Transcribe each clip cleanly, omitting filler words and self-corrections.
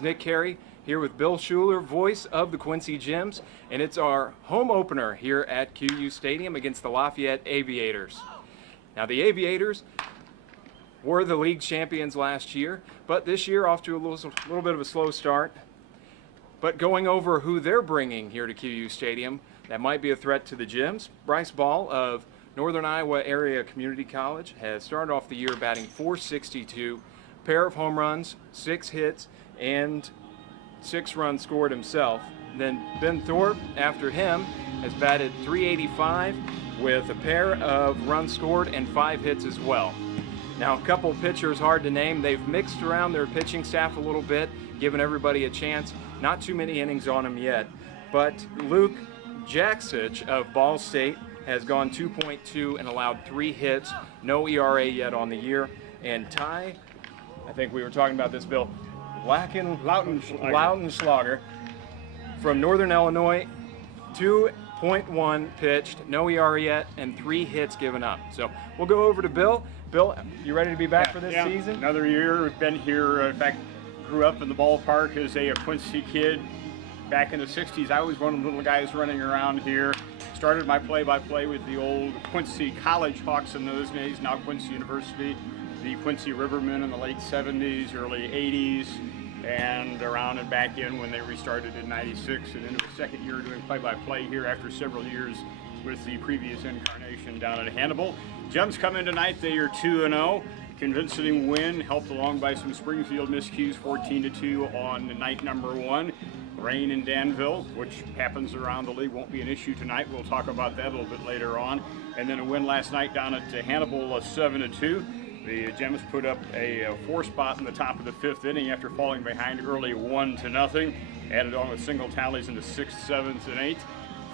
Nick Carey here with Bill Schuler, voice of the Quincy Gems, and it's our home opener here at QU Stadium against the Lafayette Aviators. Now the Aviators were the league champions last year, but this year off to a little bit of a slow start. But going over who they're bringing here to QU Stadium, that might be a threat to the Gems. Bryce Ball of Northern Iowa Area Community College has started off the year batting .462, pair of home runs, 6 hits, and 6 runs scored himself. Then Ben Thorpe, after him, has batted .385 with a pair of runs scored and 5 hits as well. Now, a couple pitchers hard to name. They've mixed around their pitching staff a little bit, given everybody a chance. Not too many innings on them yet. But Luke Jaksich of Ball State has gone 2.2 and allowed 3 hits. No ERA yet on the year. And Ty, I think we were talking about this, Bill, Lautenschlager from Northern Illinois, 2.1 pitched, no ERA yet, and 3 hits given up. So we'll go over to Bill. Bill, you ready to be back for this season? Another year. We've been here. In fact, grew up in the ballpark as a Quincy kid. Back in the 60s, I was one of the little guys running around here. Started my play-by-play with the old Quincy College Hawks in those days, now Quincy University. The Quincy Rivermen in the late 70s, early 80s, and around and back in when they restarted in 96, and into the second year doing play-by-play here after several years with the previous incarnation down at Hannibal. Gems come in tonight. They are 2-0. Convincing win, helped along by some Springfield miscues, 14-2 on night number 1. Rain in Danville, which happens around the league, won't be an issue tonight. We'll talk about that a little bit later on. And then a win last night down at Hannibal, 7-2. The Gems put up a 4 spot in the top of the 5th inning after falling behind early 1-0. Added on with single tallies into 6th, 7th, and 8th.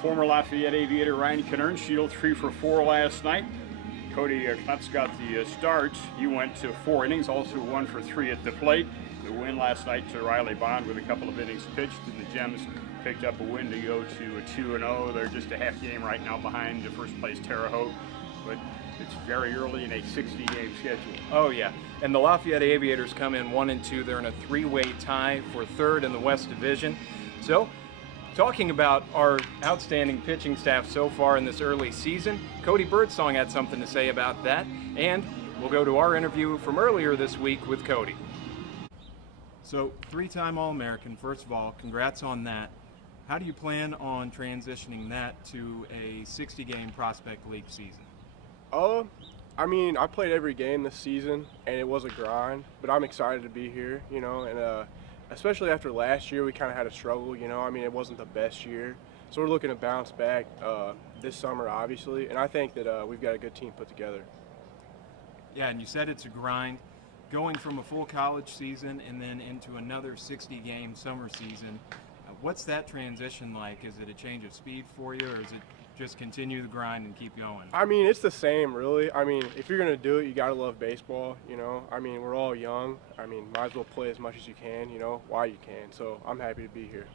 Former Lafayette Aviator Ryan Kernenshield 3 for 4 last night. Cody Klutz got the start. He went to 4 innings, also 1 for 3 at the plate. The win last night to Riley Bond with a couple of innings pitched, and the Gems picked up a win to go to a 2-0. They're just a half game right now behind the first place Terre Haute, but it's very early in a 60-game schedule. Oh yeah, and the Lafayette Aviators come in 1-2. They're in a 3-way tie for 3rd in the West Division. So, talking about our outstanding pitching staff so far in this early season, Cody Birdsong had something to say about that, and we'll go to our interview from earlier this week with Cody. So, 3-time All-American, first of all, congrats on that. How do you plan on transitioning that to a 60-game Prospect League season? I mean, I played every game this season, and it was a grind, but I'm excited to be here, and especially after last year, we kind of had a struggle, I mean, it wasn't the best year. So we're looking to bounce back this summer, obviously, and I think that we've got a good team put together. Yeah, and you said it's a grind. Going from a full college season and then into another 60-game summer season, what's that transition like? Is it a change of speed for you, or is it just continue the grind and keep going? I mean, it's the same, really. I mean, if you're going to do it, you got to love baseball, I mean, we're all young. I mean, might as well play as much as you can, while you can. So I'm happy to be here.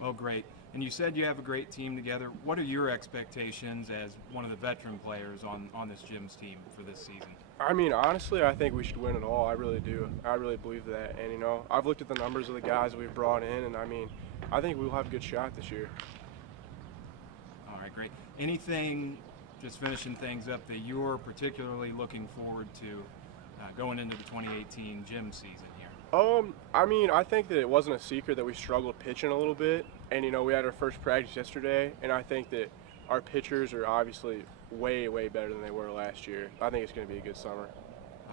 Well, great. And you said you have a great team together. What are your expectations as one of the veteran players on this Gems team for this season? I mean, honestly, I think we should win it all. I really do. I really believe that. And, I've looked at the numbers of the guys that we've brought in, and, I mean, I think we'll have a good shot this year. All right, great. Anything, just finishing things up, that you're particularly looking forward to going into the 2018 Gems season here? I mean, I think that it wasn't a secret that we struggled pitching a little bit. And, we had our first practice yesterday, and I think that our pitchers are obviously way, way better than they were last year. I think it's going to be a good summer.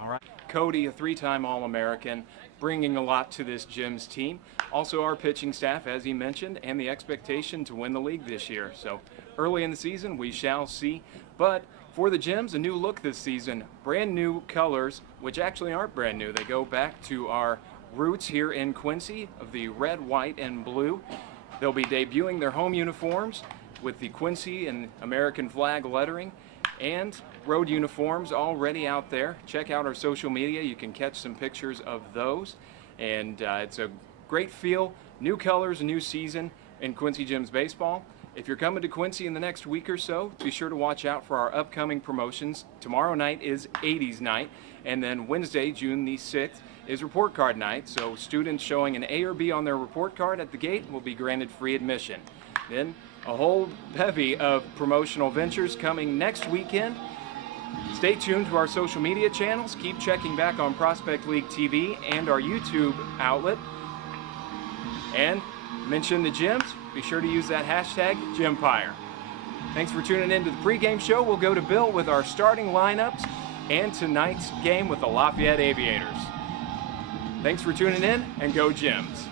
All right. Cody, a 3-time All-American, bringing a lot to this Gems team. Also our pitching staff, as he mentioned, and the expectation to win the league this year. So early in the season, we shall see. But for the Gems, a new look this season. Brand new colors, which actually aren't brand new. They go back to our roots here in Quincy of the red, white, and blue. They'll be debuting their home uniforms with the Quincy and American flag lettering and road uniforms already out there. Check out our social media. You can catch some pictures of those. And it's a great feel, new colors, a new season in Quincy Gems baseball. If you're coming to Quincy in the next week or so, be sure to watch out for our upcoming promotions. Tomorrow night is 80s night, and then Wednesday, June the 6th, is report card night, so students showing an A or B on their report card at the gate will be granted free admission. Then a whole bevy of promotional ventures coming next weekend. Stay tuned to our social media channels. Keep checking back on Prospect League TV and our YouTube outlet. And mention the Gems. Be sure to use that hashtag Gempire. Thanks for tuning in to the pregame show. We'll go to Bill with our starting lineups and tonight's game with the Lafayette Aviators. Thanks for tuning in, and go Gems.